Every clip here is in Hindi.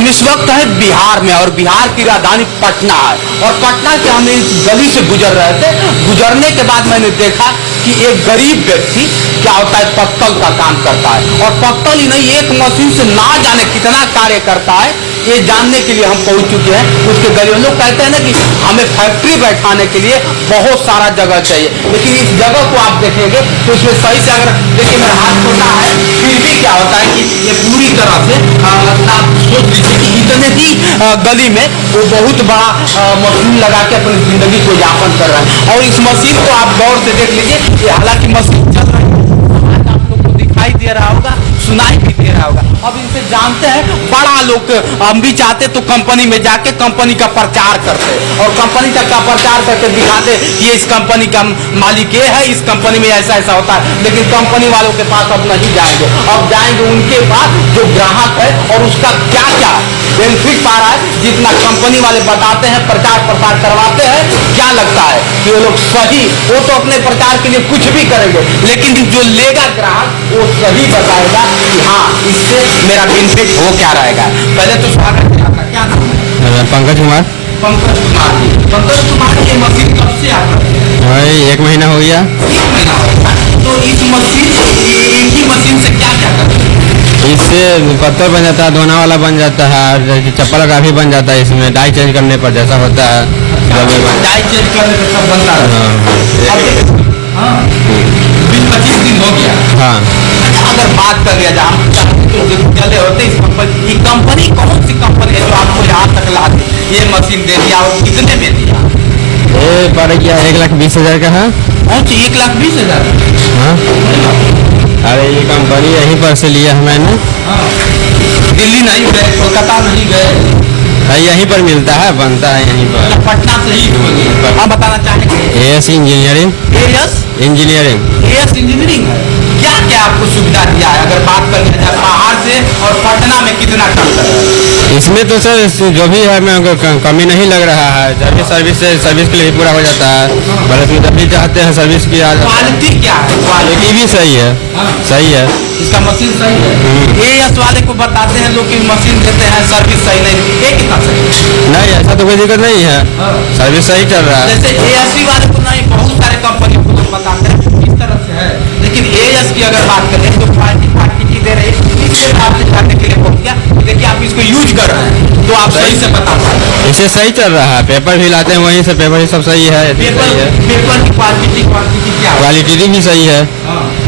हम इस वक्त है बिहार में और बिहार की राजधानी पटना है और पटना के हम इस गली से गुजर रहे थे। गुजरने के बाद मैंने देखा कि एक गरीब व्यक्ति क्या होता है पत्तल का काम करता है और पत्तल ही नहीं एक मशीन से ना जाने कितना कार्य करता है ये जानने के लिए हम पहुंच चुके हैं उसके गली में। लोग कहते हैं ना कि हमें फैक्ट्री बैठाने के लिए बहुत सारा जगह चाहिए लेकिन इस जगह को आप देखेंगे तो इसमें सही से अगर देखिए मेरा हाथ छोटा है फिर भी क्या होता है कि ये पूरी तरह से आप सोच लीजिए कि इतने ही गली में वो बहुत बड़ा मशीन लगा के अपनी जिंदगी को यापन कर रहा है और इस मशीन को आप गौर से देख लीजिए हालांकि मशीन चल रही है आप लोग को दिखाई दे रहा होगा सुनाई भी दे रहा होगा। अब इनसे जानते हैं बड़ा लोग हम भी चाहते तो कंपनी में जाके कंपनी का प्रचार करते और कंपनी का प्रचार करके दिखाते ये इस कंपनी का मालिक ये है इस कंपनी में ऐसा ऐसा होता है लेकिन कंपनी वालों के पास अब नहीं जाएंगे। अब जाएंगे उनके पास जो ग्राहक है और उसका क्या क्या बेनिफिट पा रहा है जितना कंपनी वाले बताते हैं प्रचार प्रसार करवाते हैं क्या लगता है कि वो लोग सही वो तो अपने प्रचार के लिए कुछ भी करेंगे लेकिन जो लेगा ग्राहक वो सही बताएगा कि हाँ इससे मेरा बेनिफिट हो क्या रहेगा। पहले तो स्वागत है आपका क्या नाम है? पंकज कुमार। पंकज कुमार जी। पंकज कुमार ये मशीन कब से आता है? भाई 1 महीना हो गया। 1 महीना हो गया। तो इस मशीन एक ही मशीन से क्या क्या करते हैं? इससे पत्थर बन जाता है धोना वाला बन जाता है चप्पल का भी बन जाता है इसमें डाई चेंज करने पर जैसा होता है डाई चेंज करने पर सब बनता है। हाँ 20-25 दिन हो गया। हाँ अगर बात कर लिया जाए चले होते इस कंपनी कौन सी कंपनी है जो आपको यहाँ तक ला दी ये मशीन दे दिया और कितने में दिया? ये पड़ गया 1,20,000 का है। कौन सी 1,20,000? हाँ अरे ये कंपनी यहीं पर से लिया है मैंने। हाँ। दिल्ली नहीं गए कोलकाता नहीं गए यहीं पर मिलता है बनता है यहीं पर पटना से ही हम बताना चाहेंगे एएस इंजीनियरिंग। एएस इंजीनियरिंग है क्या क्या आपको सुविधा दिया है अगर बात कर लिया जाए बाहर से और पटना में कितना अंतर है? इसमें तो सर जो भी है मैं कमी नहीं लग रहा है जब भी सर्विस के लिए पूरा हो जाता है बस इसमें जब भी चाहते हैं सर्विस की क्वालिटी क्या है? क्वालिटी भी सही है। सही है इसका मशीन सही है। एएस वाले को बताते हैं लोग कि मशीन देते हैं सर्विस सही नहीं ये कितना सही नहीं ऐसा तो कोई दिक्कत नहीं है सर्विस सही चल रहा है। जैसे एएससी वाले को नहीं बहुत सारे कंपनियों को लोग बताते हैं इस तरह से है लेकिन एएस की अगर बात करें तो क्वालिटी दे रहे हैं इससे आपसे जानने के लिए पहुंच गया देखिए आप इसको यूज कर रहे हैं तो आप सही से बता सकते हैं इसे सही चल रहा है पेपर भी लाते हैं वहीं से पेपर ही सब सही है। पेपर की क्वालिटी क्या क्वालिटी भी सही है।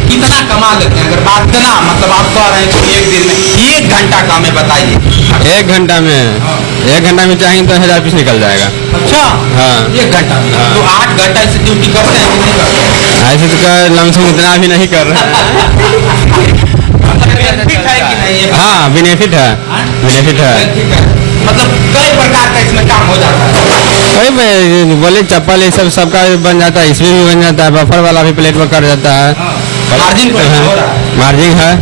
कितना कमा लेते हैं अगर बात करना मतलब आप कह रहे हैं कि एक दिन में 1 घंटा का हमें बताइए। 1 घंटा में चाहेंगे तो 1000 पीस निकल जाएगा। अच्छा हाँ 1 घंटा में हाँ। तो 8 घंटा से ड्यूटी करते हैं कि नहीं करते हैं? ऐसे तो लमसम उतना भी नहीं कर रहे हैं। हाँ बेनिफिट है मतलब कई प्रकार का इसमें काम हो जाता है। वही बोले चप्पल ये सब सबका बन जाता है इसमें भी बन जाता है बफर वाला भी प्लेट पर कर जाता है। मार्जिन मार्जिन है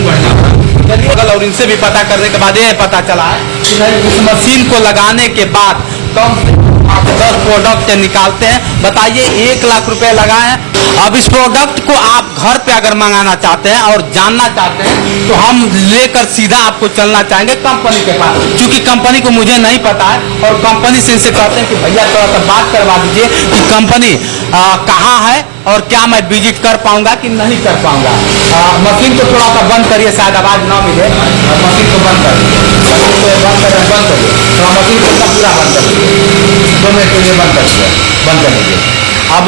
बढ़िया और इनसे भी पता करने के बाद ये पता चला है कि इस मशीन को लगाने के बाद कम से कम 10 प्रोडक्ट निकालते हैं। बताइए 1 लाख रुपए लगाए अब इस प्रोडक्ट को आप घर पे अगर मंगाना चाहते हैं और जानना चाहते हैं तो हम लेकर सीधा आपको चलना चाहेंगे कंपनी के पास क्योंकि कंपनी को मुझे नहीं पता है और कंपनी से इनसे कहते हैं कि भैया थोड़ा सा बात करवा दीजिए कि कंपनी कहाँ है और क्या मैं विजिट कर पाऊंगा कि नहीं कर पाऊंगा। मशीन को थोड़ा सा बंद करिए शायद आवाज ना मिले मशीन को बंद करिए थोड़ा मशीन को पूरा बंद करिए 2 मिनट के लिए बंद कर दीजिए। अब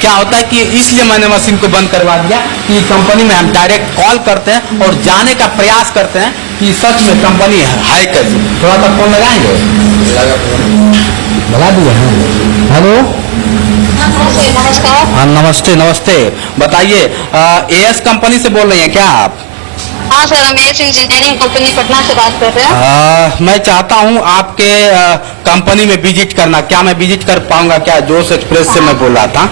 क्या होता है कि इसलिए मैंने मशीन को बंद करवा दिया कि कंपनी में हम डायरेक्ट कॉल करते हैं और जाने का प्रयास करते हैं कि सच में कंपनी है कैसी। थोड़ा सा फोन लगाएंगे लगा दिए हेलो नमस्कार। हाँ नमस्ते बताइए एएस कंपनी से बोल रही हैं क्या आप? हाँ सर हम एएस इंजीनियरिंग कंपनी पटना से बात कर रहे हैं। मैं चाहता हूँ आपके कंपनी में विजिट करना क्या मैं विजिट कर पाऊंगा क्या? जोश एक्सप्रेस से मैं बोल रहा था।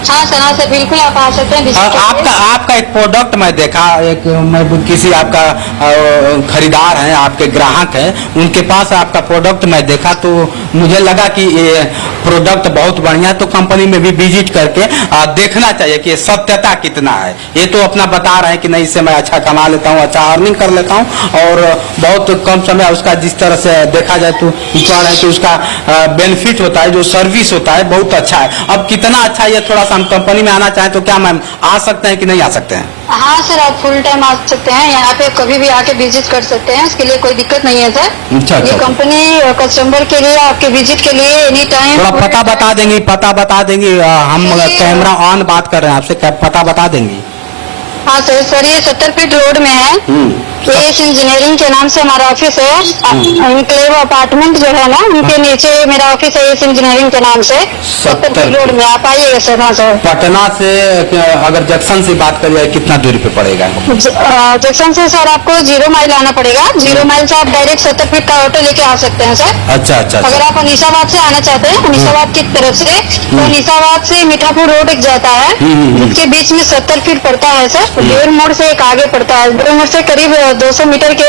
हाँ सर बिल्कुल आप आ सकते हैं। आपका एक प्रोडक्ट मैं देखा मैं किसी आपका खरीदार हैं आपके ग्राहक हैं उनके पास आपका प्रोडक्ट मैं देखा तो मुझे लगा कि ये प्रोडक्ट बहुत बढ़िया, तो कंपनी में भी विजिट करके देखना चाहिए कि सत्यता कितना है। ये तो अपना बता रहे हैं कि नहीं, इससे मैं अच्छा कमा लेता हूँ, अच्छा अर्निंग कर लेता हूँ, और बहुत कम समय उसका जिस तरह से देखा जाए तो कह रहे हैं कि उसका बेनिफिट होता है, जो सर्विस होता है बहुत अच्छा है। अब कितना अच्छा है, ये थोड़ा सा हम कंपनी में आना चाहें तो क्या मैम आ सकते हैं कि नहीं आ सकते हैं? हाँ सर, आप फुल टाइम आ सकते हैं, यहाँ पे कभी भी आके विजिट कर सकते हैं, इसके लिए कोई दिक्कत नहीं है सर। अच्छा, ये कंपनी कस्टमर के लिए, आपके विजिट के लिए एनी टाइम। थोड़ा पता बता देंगी, पता बता देंगी, हम कैमरा ऑन बात कर रहे हैं आपसे, पता बता देंगी? हाँ सर, ये 70 फीट रोड में है। एस इंजीनियरिंग के नाम से हमारा ऑफिस है। इनक्लेव अपार्टमेंट जो है ना, उनके नीचे मेरा ऑफिस है एस इंजीनियरिंग के नाम से, 70 फीट रोड में। आप आइएगा सर। हाँ सर। पटना से अगर जंक्शन से बात करिए कितना दूरी पे पड़ेगा? जंक्शन से सर आपको 0 माइल आना पड़ेगा। 0 माइल से आप डायरेक्ट 70 फीट का ऑटो लेके आ सकते हैं सर। अच्छा अच्छा। अगर आप अनीसाबाद से आना चाहते हैं, अनीसाबाद की तरफ से, तो अनीसाबाद से मीठापुर रोड एक जाता है, जिसके बीच में 70 फीट पड़ता है सर। डेढ़ मोड़ से एक आगे पड़ता है, डेढ़ मोड़ से करीब 200 मीटर के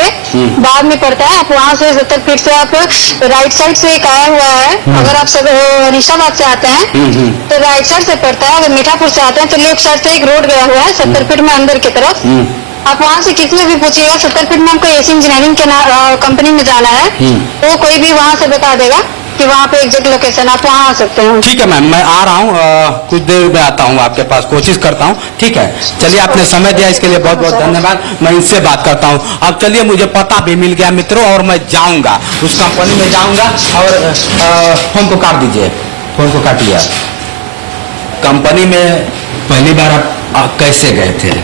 बाद में पड़ता है। आप वहाँ से 70 फीट से आप राइट साइड से एक आया हुआ है। अगर आप सब अनीसाबाद से आते हैं तो राइट साइड से पड़ता है। अगर मीठापुर से आते हैं तो लेफ्ट साइड से एक रोड गया हुआ है 70 फीट में अंदर की तरफ। आप वहाँ से किसी में भी पूछिएगा 70 फीट में हमको एसी इंजीनियरिंग के कंपनी में जाना है, तो कोई भी वहाँ से बता देगा कि वहाँ पे एग्जैक्ट लोकेशन, आप वहाँ आ सकते हैं। ठीक है मैम, मैं आ रहा हूँ, कुछ देर में आता हूँ आपके पास, कोशिश करता हूँ। ठीक है, चलिए आपने समय दिया इसके लिए बहुत बहुत धन्यवाद। मैं इनसे बात करता हूँ। अब चलिए, मुझे पता भी मिल गया मित्रों, और मैं जाऊँगा उस कंपनी में जाऊँगा। और फोन को काट दीजिए, फोन को काटिए आप। कंपनी में पहली बार आप कैसे गए थे?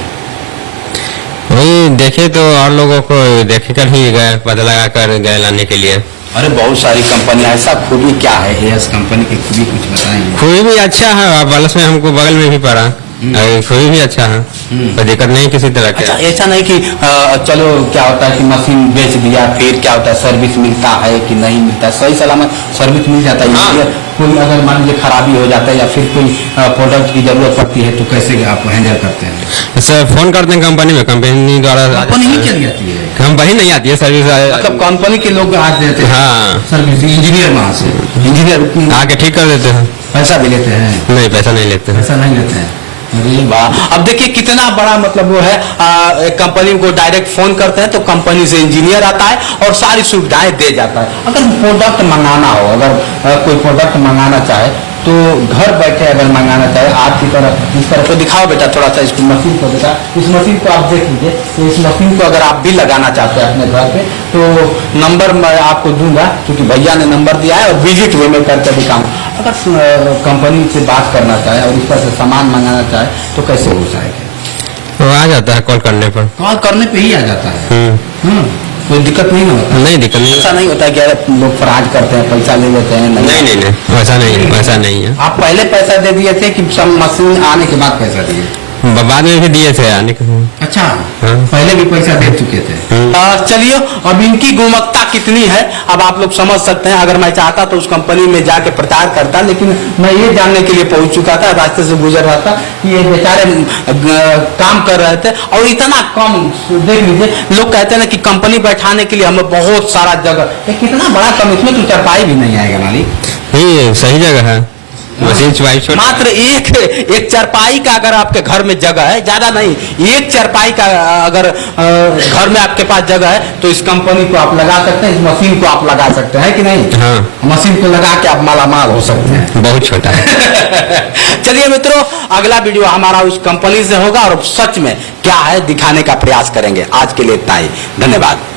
वही देखे तो और लोगों को देख कर ही गए, पता लगा कर गए लाने के लिए। अरे बहुत सारी कंपनी, ऐसा खूबी क्या है एस कंपनी की खूबी, कुछ बताएंगे? खूबी भी अच्छा है, बलस में हमको बगल में भी पड़ा, खूबी भी अच्छा है, कोई दिक्कत नहीं किसी तरह के। अच्छा, ऐसा नहीं कि चलो क्या होता है कि मशीन बेच दिया, फिर क्या होता है सर्विस मिलता है कि नहीं मिलता है? सही सलामत सर्विस मिल जाता है? हाँ। कोई अगर मान लीजिए खराबी हो जाता है या फिर कोई प्रोडक्ट की जरूरत पड़ती है तो कैसे आप हैंडल करते हैं? सर फोन करते हैं कंपनी में, कंपनी द्वारा। कंपनी ही चल जाती है? कंपनी नहीं आती है सर्विस, मतलब कंपनी के लोग आ देते हैं? हाँ, सर्विस इंजीनियर वहाँ से, इंजीनियर आके ठीक कर देते हैं। पैसा भी लेते हैं? नहीं, पैसा नहीं लेते हैं। पैसा नहीं लेते हैं। अब देखिए कितना बड़ा मतलब वो है, कंपनी को डायरेक्ट फोन करते हैं तो कंपनी से इंजीनियर आता है और सारी सुविधाएं दे जाता है। अगर प्रोडक्ट मंगाना हो, अगर कोई प्रोडक्ट मंगाना चाहे तो घर बैठे अगर मंगाना चाहे आपकी तरफ, इस तरह को दिखाओ बेटा थोड़ा सा, इस मशीन को बेटा, इस मशीन को आप देख लीजिए। तो इस मशीन को अगर आप भी लगाना चाहते हैं अपने घर पे तो नंबर मैं आपको दूंगा, क्योंकि भैया ने नंबर दिया है, और विजिट भी मैं करके दिखाऊँ। अगर कंपनी से बात करना चाहे और इस तरह से सामान मंगाना चाहे तो कैसे हो जाएगा? वो आ जाता है, कॉल करने पर, कॉल करने पे ही आ जाता है। कोई दिक्कत नहीं होता? नहीं, दिक्कत नहीं। ऐसा नहीं होता कि लोग फ्रॉड करते हैं, पैसा ले लेते हैं? नहीं नहीं नहीं, वैसा नहीं, वैसा नहीं है। आप पहले पैसा दे दिए थे कि सब मशीन आने के बाद पैसा दिए? बाद में भी दिए थे आने के। अच्छा, हाँ। पहले भी पैसा दे चुके थे? चलिए, अब इनकी गुणवत्ता कितनी है अब आप लोग समझ सकते हैं। अगर मैं चाहता तो उस कंपनी में जाके प्रचार करता, लेकिन मैं ये जानने के लिए पहुंच चुका था, रास्ते से गुजर रहा था कि ये बेचारे काम कर रहे थे और इतना कम। देख लीजिए, लोग कहते हैं ना कि कंपनी बैठाने के लिए हमें बहुत सारा जगह, कितना बड़ा कम, इसमें तो चारपाई भी नहीं आएगा मालिक। ये सही जगह है, मशीन चॉइस मात्र एक चारपाई का अगर आपके घर में जगह है, ज्यादा नहीं, एक चारपाई का अगर घर में आपके पास जगह है तो इस कंपनी को आप लगा सकते हैं, इस मशीन को आप लगा सकते हैं कि नहीं? हाँ, मशीन को लगा के आप मालामाल हो सकते हैं। बहुत छोटा है। चलिए मित्रों, अगला वीडियो हमारा उस कंपनी से होगा और सच में क्या है दिखाने का प्रयास करेंगे। आज के लिए इतना ही, धन्यवाद।